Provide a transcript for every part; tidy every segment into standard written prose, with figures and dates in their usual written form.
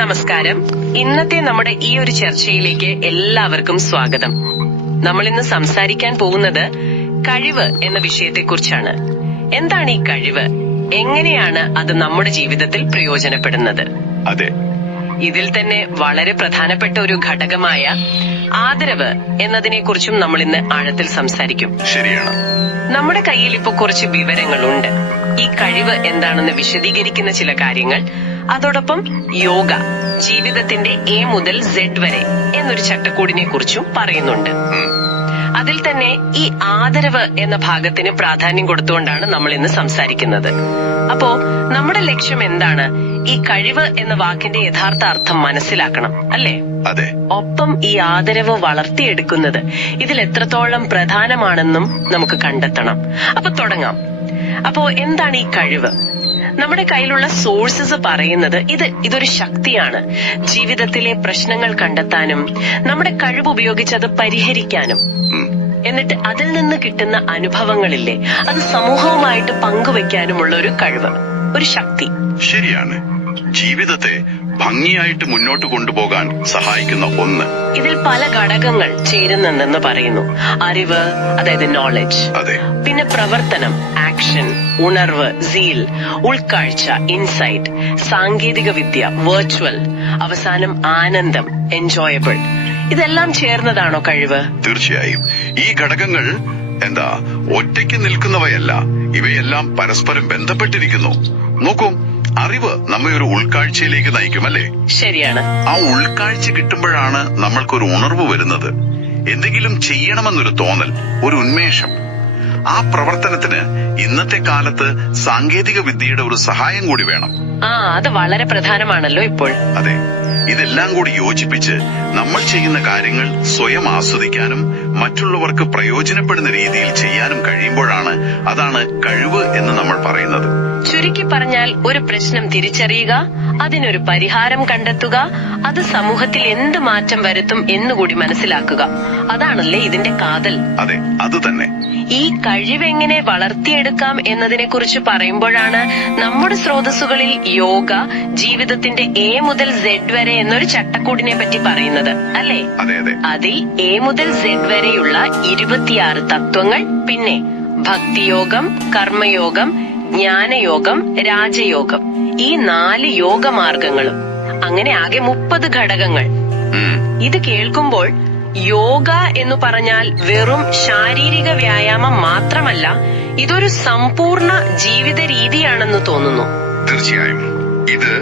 നമസ്കാരം. ഇന്നത്തെ നമ്മുടെ ഈ ഒരു ചർച്ചയിലേക്ക് എല്ലാവർക്കും സ്വാഗതം. നമ്മൾ ഇന്ന് സംസാരിക്കാൻ പോകുന്നത് കഴിവ് എന്ന വിഷയത്തെക്കുറിച്ചാണ്. എന്താണ് ഈ കഴിവ്? എങ്ങനെയാണ് അത് നമ്മുടെ ജീവിതത്തിൽ പ്രയോജനപ്പെടുന്നത്? അതെ, ഇതിൽ തന്നെ വളരെ പ്രധാനപ്പെട്ട ഒരു ഘടകമായ ആദരവ് എന്നതിനെക്കുറിച്ചും നമ്മൾ ഇന്ന് ആഴത്തിൽ സംസാരിക്കും. ശരിയാണ്. നമ്മുടെ കയ്യിൽ ഇപ്പൊ കുറച്ച് വിവരങ്ങളുണ്ട്. ഈ കഴിവ് എന്താണെന്ന് വിശദീകരിക്കുന്ന ചില കാര്യങ്ങൾ, അതോടൊപ്പം യോഗ ജീവിതത്തിന്റെ എ മുതൽ സെഡ് വരെ എന്നൊരു ചട്ടക്കൂടിനെ കുറിച്ചും പറയുന്നുണ്ട്. അതിൽ തന്നെ ഈ ആദരവ് എന്ന ഭാഗത്തിന് പ്രാധാന്യം കൊടുത്തുകൊണ്ടാണ് നമ്മൾ ഇന്ന് സംസാരിക്കുന്നത്. അപ്പോ നമ്മുടെ ലക്ഷ്യം എന്താണ്? ഈ കഴിവ് എന്ന വാക്കിന്റെ യഥാർത്ഥ അർത്ഥം മനസ്സിലാക്കണം, അല്ലേ? അതെ. ഒപ്പം ഈ ആദരവ് വളർത്തിയെടുക്കുന്നത് ഇതിൽ എത്രത്തോളം പ്രധാനമാണെന്നും നമുക്ക് കണ്ടെത്തണം. അപ്പൊ തുടങ്ങാം. അപ്പോ എന്താണ് ഈ കഴിവ്? നമ്മുടെ കയ്യിലുള്ള സോഴ്സസ് പറയുന്നത് ഇതൊരു ശക്തിയാണ്. ജീവിതത്തിലെ പ്രശ്നങ്ങൾ കണ്ടെത്താനും നമ്മുടെ കഴിവ് ഉപയോഗിച്ച് അത് പരിഹരിക്കാനും, എന്നിട്ട് അതിൽ നിന്ന് കിട്ടുന്ന അനുഭവങ്ങളില്ലേ, അത് സമൂഹവുമായിട്ട് പങ്കുവെക്കാനുമുള്ള ഒരു കഴിവ്, ഒരു ശക്തി. ശരിയാണ്. ജീവിതത്തെ ഭംഗിയായിട്ട് മുന്നോട്ട് കൊണ്ടുപോകാൻ സഹായിക്കുന്ന ഒന്ന്. ഇതിൽ പല ഘടകങ്ങൾ ചേരുന്നുണ്ടെന്ന് പറയുന്നു. അറിവ്, അതായത് നോളജ്. അതെ. പിന്നെ പ്രവർത്തനം, ആക്ഷൻ, ഉണർവ്, സീൽ, ഉൾക്കാഴ്ച, ഇൻസൈറ്റ്, സാങ്കേതിക വിദ്യ, വെർച്വൽ, അവസാനം ആനന്ദം, എൻജോയബിൾ. ഇതെല്ലാം ചേർന്നതാണോ കഴിവ്? തീർച്ചയായും. ഈ ഘടകങ്ങൾ ഒറ്റയ്ക്ക് നിൽക്കുന്നവയല്ല, ഇവയെല്ലാം പരസ്പരം ബന്ധപ്പെട്ടിരിക്കുന്നു. നോക്കൂ, അറിവ് നമ്മെ ഒരു ഉൾക്കാഴ്ചയിലേക്ക് നയിക്കും, അല്ലേ? ശരിയാണ്. ആ ഉൾക്കാഴ്ച കിട്ടുമ്പോഴാണ് നമ്മൾക്കൊരു ഉണർവ് വരുന്നത്. എന്തെങ്കിലും ചെയ്യണമെന്നൊരു തോന്നൽ, ഒരു ഉന്മേഷം. ആ പ്രവർത്തനത്തിന് ഇന്നത്തെ കാലത്ത് സാങ്കേതിക വിദ്യയുടെ ഒരു സഹായം കൂടി വേണം. അത് വളരെ പ്രധാനമാണല്ലോ ഇപ്പോൾ. അതെ. ഇതെല്ലാം കൂടി യോജിപ്പിച്ച് നമ്മൾ ചെയ്യുന്ന കാര്യങ്ങൾ സ്വയം ആസ്വദിക്കാനും മറ്റുള്ളവർക്ക് പ്രയോജനപ്പെടുന്ന രീതിയിൽ ചെയ്യാനും കഴിയുമ്പോഴാണ് അതാണ് കഴിവ് എന്ന് നമ്മൾ പറയുന്നത്. ചുരുക്കി പറഞ്ഞാൽ, ഒരു പ്രശ്നം തിരിച്ചറിയുക, അതിനൊരു പരിഹാരം കണ്ടെത്തുക, അത് സമൂഹത്തിൽ എന്ത് മാറ്റം വരുത്തും എന്നുകൂടി മനസ്സിലാക്കുക. അതാണല്ലേ ഇതിന്റെ കാതൽ. അതെ, അത് തന്നെ. ഈ കഴിവെങ്ങനെ വളർത്തിയെടുക്കാം എന്നതിനെ കുറിച്ച് പറയുമ്പോഴാണ് നമ്മുടെ സ്രോതസ്സുകളിൽ യോഗ ജീവിതത്തിന്റെ എ മുതൽ സെഡ് വരെ എന്നൊരു ചട്ടക്കൂടിനെ പറ്റി പറയുന്നത്, അല്ലേ? അതിൽ എ മുതൽ സെഡ് വരെയുള്ള 26 തത്വങ്ങൾ, പിന്നെ ഭക്തിയോഗം, കർമ്മയോഗം, ജ്ഞാനയോഗം, രാജയോഗം, ഈ 4 യോഗമാർഗങ്ങളും, അങ്ങനെ ആകെ 30 ഘടകങ്ങൾ. ഇത് കേൾക്കുമ്പോൾ യോഗ എന്ന് പറഞ്ഞാൽ വെറും ശാരീരിക വ്യായാമം മാത്രമല്ല, ഇതൊരു സമ്പൂർണ്ണ ജീവിത രീതിയാണെന്ന് തോന്നുന്നു. തീർച്ചയായും. ഇത്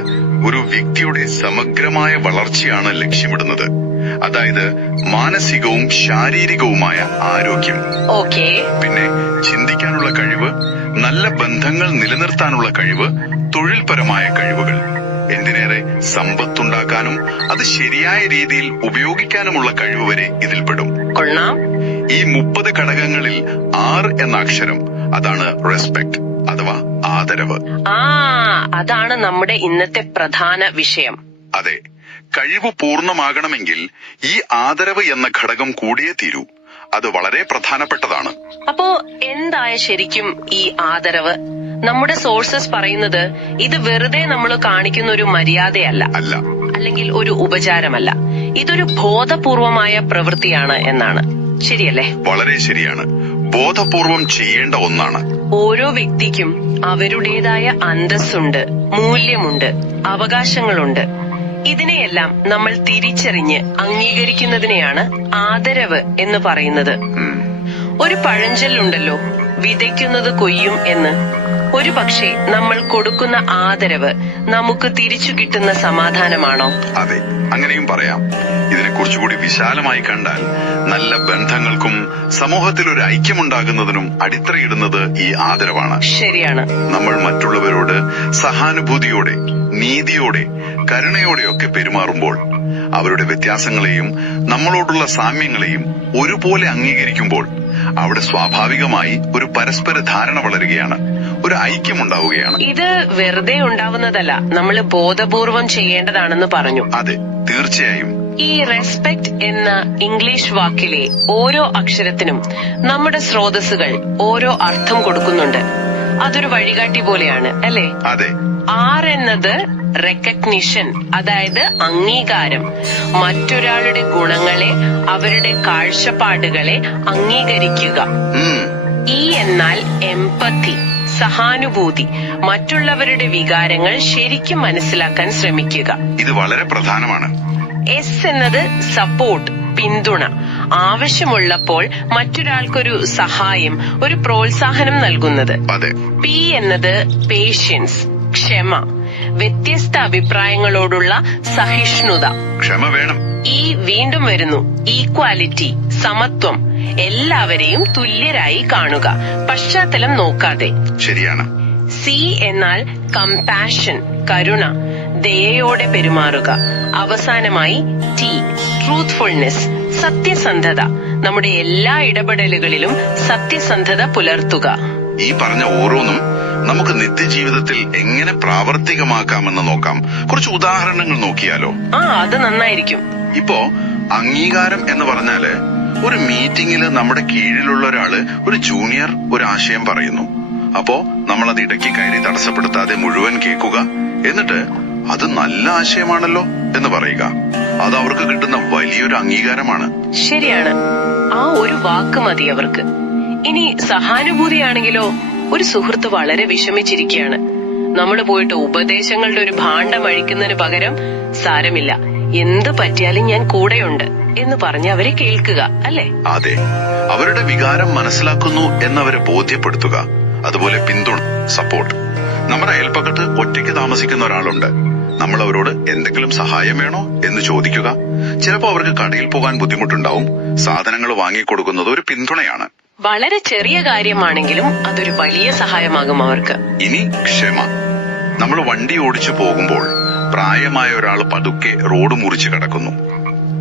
ഒരു വ്യക്തിയുടെ സമഗ്രമായ വളർച്ചയാണ് ലക്ഷ്യമിടുന്നത്. അതായത് മാനസികവും ശാരീരികവുമായ ആരോഗ്യം. ഓക്കേ. പിന്നെ ചിന്തിക്കാനുള്ള കഴിവ്, നല്ല ബന്ധങ്ങൾ നിലനിർത്താനുള്ള കഴിവ്, തൊഴിൽപരമായ കഴിവുകൾ, എന്തിനേറെ സമ്പത്തുണ്ടാക്കാനും അത് ശരിയായ രീതിയിൽ ഉപയോഗിക്കാനുമുള്ള കഴിവ് വരെ ഇതിൽപ്പെടും. കൊള്ളാം. ഈ 30 ഘടകങ്ങളിൽ 6 എന്ന അക്ഷരം, അതാണ് റെസ്പെക്ട് അഥവാ ആദരവ്. അതാണ് നമ്മുടെ ഇന്നത്തെ പ്രധാന വിഷയം. അതെ. കഴിവ് പൂർണ്ണമാകണമെങ്കിൽ ഈ ആദരവ് എന്ന ഘടകം കൂടിയേ തീരൂ. അത് വളരെ പ്രധാനപ്പെട്ടതാണ്. അപ്പോ എന്തായ ശരിക്കും ഈ ആദരവ്? നമ്മുടെ സോഴ്സസ് പറയുന്നത് ഇത് വെറുതെ നമ്മൾ കാണിക്കുന്ന ഒരു മര്യാദയല്ല, അല്ലെങ്കിൽ ഒരു ഉപചാരമല്ല, ഇതൊരു ബോധപൂർവമായ പ്രവൃത്തിയാണ് എന്നാണ്. ശരിയല്ലേ? വളരെ ശരിയാണ്. ബോധപൂർവം ചെയ്യേണ്ട ഒന്നാണ്. ഓരോ വ്യക്തിക്കും അവരുടേതായ അന്തസ്സുണ്ട്, മൂല്യമുണ്ട്, അവകാശങ്ങളുണ്ട്. ഇതിനെയെല്ലാം നമ്മൾ തിരിച്ചറിഞ്ഞ് അംഗീകരിക്കുന്നതിനെയാണ് ആദരവ് എന്ന് പറയുന്നത്. ഒരു പഴഞ്ചൊല്ലുണ്ടല്ലോ, വിതയ്ക്കുന്നത് കൊയ്യും എന്ന്. ഒരു പക്ഷേ നമ്മൾ കൊടുക്കുന്ന ആദരവ് നമുക്ക് തിരിച്ചു കിട്ടുന്ന സമാധാനമാണോ? അതെ, അങ്ങനെയും പറയാം. ഇതിനെ കുറിച്ചുകൂടി വിശാലമായി കണ്ടാൽ നല്ല ബന്ധങ്ങൾക്കും സമൂഹത്തിൽ ഒരു ഐക്യമുണ്ടാകുന്നതിനും അടിത്തറയിടുന്നത് ഈ ആദരവാണ്. ശരിയാണ്. നമ്മൾ മറ്റുള്ളവരോട് സഹാനുഭൂതിയോടെ, നീതിയോടെ, കരുണയോടെയൊക്കെ പെരുമാറുമ്പോൾ, അവരുടെ വ്യത്യാസങ്ങളെയും നമ്മളോടുള്ള സാമ്യങ്ങളെയും ഒരുപോലെ അംഗീകരിക്കുമ്പോൾ അവിടെ സ്വാഭാവികമായി ഒരു പരസ്പര ധാരണ വളരുകയാണ്, ഒരു ഐക്യമുണ്ടാവുകയാണ്. ഇത് വെറുതെ ഉണ്ടാവുന്നതല്ല, നമ്മൾ ബോധപൂർവം ചെയ്യേണ്ടതാണെന്ന് പറഞ്ഞു. അതെ, തീർച്ചയായും. ഈ റെസ്പെക്ട് എന്ന ഇംഗ്ലീഷ് വാക്കിലെ ഓരോ അക്ഷരത്തിനും നമ്മുടെ സ്രോതസ്സുകൾ ഓരോ അർത്ഥം കൊടുക്കുന്നുണ്ട്. അതൊരു വഴികാട്ടി പോലെയാണ്, അല്ലേ? അതെ. R എന്നത് റെക്കഗ്നിഷൻ, അതായത് അംഗീകാരം. മറ്റൊരാളുടെ ഗുണങ്ങളെ, അവരുടെ കാഴ്ചപ്പാടുകളെ അംഗീകരിക്കുക. E എന്നാൽ എംപത്തി, സഹാനുഭൂതി. മറ്റുള്ളവരുടെ വികാരങ്ങൾ ശരിക്കും മനസ്സിലാക്കാൻ ശ്രമിക്കുക. ഇത് വളരെ പ്രധാനമാണ്. S എന്നത് സപ്പോർട്ട്, പിന്തുണ. ആവശ്യമുള്ളപ്പോൾ മറ്റൊരാൾക്കൊരു സഹായം, ഒരു പ്രോത്സാഹനം നൽകുന്നത്. P എന്നത് പേഷ്യൻസ്, ക്ഷമ. വ്യത്യസ്ത അഭിപ്രായങ്ങളോടുള്ള സഹിഷ്ണുത. ക്ഷമ വേണം. ഈ വീണ്ടും വരുന്നു, ഈക്വാലിറ്റി, സമത്വം. എല്ലാവരെയും തുല്യരായി കാണുക, പശ്ചാത്തലം നോക്കാതെ. ശരിയാണ്. സി എന്നാൽ കമ്പാഷൻ, കരുണ. ദയയോടെ പെരുമാറുക. അവസാനമായി ടി, ട്രൂത്ത്ഫുൾനെസ്, സത്യസന്ധത. നമ്മുടെ എല്ലാ ഇടപെടലുകളിലും സത്യസന്ധത പുലർത്തുക. ഈ പറഞ്ഞ ഓരോന്നും നമുക്ക് നിത്യജീവിതത്തിൽ എങ്ങനെ പ്രാവർത്തികമാക്കാമെന്ന് നോക്കാം. കുറച്ച് ഉദാഹരണങ്ങൾ നോക്കിയാലോ? അത് നന്നായിരിക്കും. ഇപ്പോ അംഗീകാരം എന്ന് പറഞ്ഞാല്, ഒരു മീറ്റിംഗില് നമ്മുടെ കീഴിലുള്ള ഒരാള്, ഒരു ജൂനിയർ ഒരു ആശയം പറയുന്നു. അപ്പോ നമ്മളത് ഇടയ്ക്ക് കയറി തടസ്സപ്പെടുത്താതെ മുഴുവൻ കേൾക്കുക. എന്നിട്ട് അത് നല്ല ആശയമാണല്ലോ എന്ന് പറയുക. അത് അവർക്ക് കിട്ടുന്ന വലിയൊരു അംഗീകാരമാണ്. ശരിയാണ്. ആ ഒരു വാക്ക് മതി അവർക്ക്. ഇനി സഹാനുഭൂതിയാണെങ്കിലോ, ഒരു സുഹൃത്ത് വളരെ വിഷമിച്ചിരിക്കുകയാണ്. നമ്മൾ പോയിട്ട് ഉപദേശങ്ങളുടെ ഒരു ഭാണ്ഡം അഴിക്കുന്നതിന് പകരം, സാരമില്ല, എന്ത് പറ്റിയാലും ഞാൻ കൂടെയുണ്ട് എന്ന് പറഞ്ഞ് അവരെ കേൾക്കുക, അല്ലേ? അതെ, അവരുടെ വികാരം മനസ്സിലാക്കുന്നു എന്നവരെ ബോധ്യപ്പെടുത്തുക. അതുപോലെ പിന്തുണ, സപ്പോർട്ട്. നമ്മുടെ അയൽപ്പക്കത്ത് ഒറ്റയ്ക്ക് താമസിക്കുന്ന ഒരാളുണ്ട്. നമ്മൾ അവരോട് എന്തെങ്കിലും സഹായം വേണോ എന്ന് ചോദിക്കുക. ചിലപ്പോ അവർക്ക് കടയിൽ പോകാൻ ബുദ്ധിമുട്ടുണ്ടാവും. സാധനങ്ങൾ വാങ്ങിക്കൊടുക്കുന്നത് ഒരു പിന്തുണയാണ്. വളരെ ചെറിയ കാര്യമാണെങ്കിലും അതൊരു വലിയ സഹായമാകും അവർക്ക്. ഇനി ക്ഷമ. നമ്മൾ വണ്ടി ഓടിച്ചു പോകുമ്പോൾ പ്രായമായ ഒരാൾ പതുക്കെ റോഡ് മുറിച്ച് കടക്കുന്നു.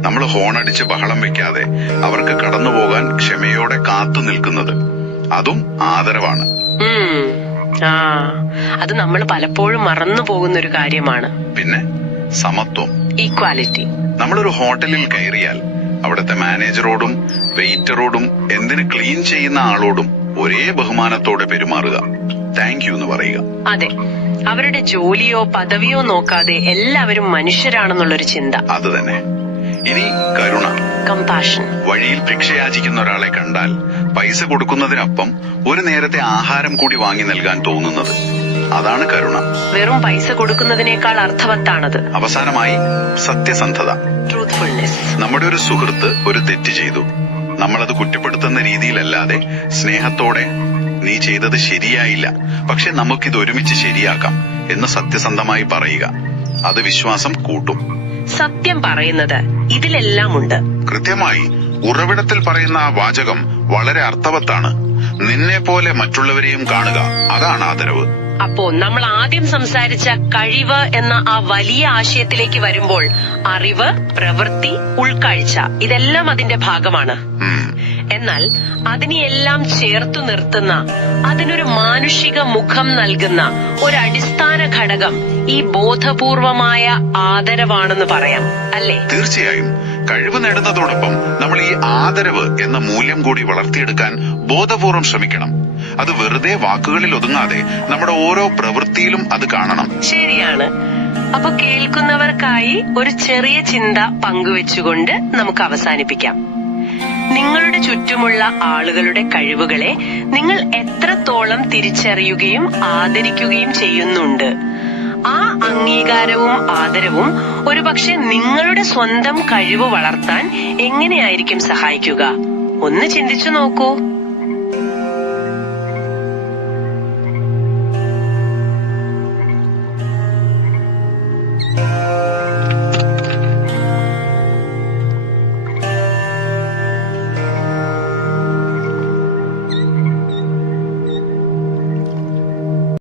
നമ്മൾ ഹോണടിച്ച് ബഹളം വെക്കാതെ അവർക്ക് കടന്നുപോകാൻ ക്ഷമയോടെ കാത്തു നിൽക്കുന്നത്, അതും ആദരവാണ്. അത് നമ്മൾ പലപ്പോഴും മറന്നു പോകുന്ന ഒരു കാര്യമാണ്. പിന്നെ സമത്വം, ഈക്വാലിറ്റി. നമ്മളൊരു ഹോട്ടലിൽ കയറിയാൽ അവിടുത്തെ മാനേജറോടും വെയിറ്ററോടും എന്തിന് ക്ലീൻ ചെയ്യുന്ന ആളോടും ഒരേ ബഹുമാനത്തോടെ പെരുമാറുക. താങ്ക് യു എന്ന് പറയുക. അതെ, അവരുടെ ജോലിയോ പദവിയോ നോക്കാതെ എല്ലാവരും മനുഷ്യരാണെന്നുള്ളൊരു ചിന്ത. അത് തന്നെ. ഇനി കരുണ, കമ്പാഷൻ. വഴിയിൽ ഭിക്ഷയാചിക്കുന്ന ഒരാളെ കണ്ടാൽ പൈസ കൊടുക്കുന്നതിനൊപ്പം ഒരു നേരത്തെ ആഹാരം കൂടി വാങ്ങി നൽകാൻ തോന്നുന്നത്, അതാണ് കരുണ. വെറും പൈസ കൊടുക്കുന്നതിനേക്കാൾ അർത്ഥവത്താണത്. അവസാനമായി സത്യസന്ധത, ട്രൂത്ത്ഫുൾനെസ്. നമ്മുടെ ഒരു സുഹൃത്ത് ഒരു തെറ്റ് ചെയ്തു. നമ്മളത് കുറ്റപ്പെടുത്തുന്ന രീതിയിലല്ലാതെ സ്നേഹത്തോടെ, നീ ചെയ്തത് ശരിയായില്ല, പക്ഷെ നമുക്കിത് ഒരുമിച്ച് ശരിയാക്കാം എന്ന് സത്യസന്ധമായി പറയുക. അത് വിശ്വാസം കൂട്ടും. സത്യം പറയുന്നത് ഇതിലെല്ലാം ഉണ്ട്. കൃത്യമായി ഉറവിടത്തിൽ പറയുന്ന ആ വാചകം വളരെ അർത്ഥവത്താണ്. നിന്നെ പോലെ മറ്റുള്ളവരെയും കാണുക, അതാണ് ആദരവ്. അപ്പോ നമ്മൾ ആദ്യം സംസാരിച്ച കഴിവ് എന്ന ആ വലിയ ആശയത്തിലേക്ക് വരുമ്പോൾ, അറിവ്, പ്രവൃത്തി, ഉൾക്കാഴ്ച, ഇതെല്ലാം അതിന്റെ ഭാഗമാണ്. എന്നാൽ അതിനെയെല്ലാം ചേർത്തു നിർത്തുന്ന, അതിനൊരു മാനുഷിക മുഖം നൽകുന്ന ഒരു അടിസ്ഥാന ഘടകം ഈ ബോധപൂർവമായ ആദരവാണെന്ന് പറയാം, അല്ലേ? തീർച്ചയായും. കഴിവ് നേടുന്നതോടൊപ്പം നമ്മൾ ഈ ആദരവ് എന്ന മൂല്യം കൂടി വളർത്തിയെടുക്കാൻ ബോധപൂർവം ശ്രമിക്കണം. അത് വെറുതെ വാക്കുകളിൽ ഒതുങ്ങാതെ നമ്മുടെ ഓരോ പ്രവൃത്തിയിലും അത് കാണണം. ശരിയാണ്. അപ്പൊ കേൾക്കുന്നവർക്കായി ഒരു ചെറിയ ചിന്ത പങ്കുവെച്ചുകൊണ്ട് നമുക്ക് അവസാനിപ്പിക്കാം. നിങ്ങളുടെ ചുറ്റുമുള്ള ആളുകളുടെ കഴിവുകളെ നിങ്ങൾ എത്രത്തോളം തിരിച്ചറിയുകയും ആദരിക്കുകയും ചെയ്യുന്നുണ്ട്? ആ അംഗീകാരവും ആദരവും ഒരുപക്ഷെ നിങ്ങളുടെ സ്വന്തം കഴിവ് വളർത്താൻ എങ്ങനെയായിരിക്കും സഹായിക്കുക? ഒന്ന് ചിന്തിച്ചു നോക്കൂ.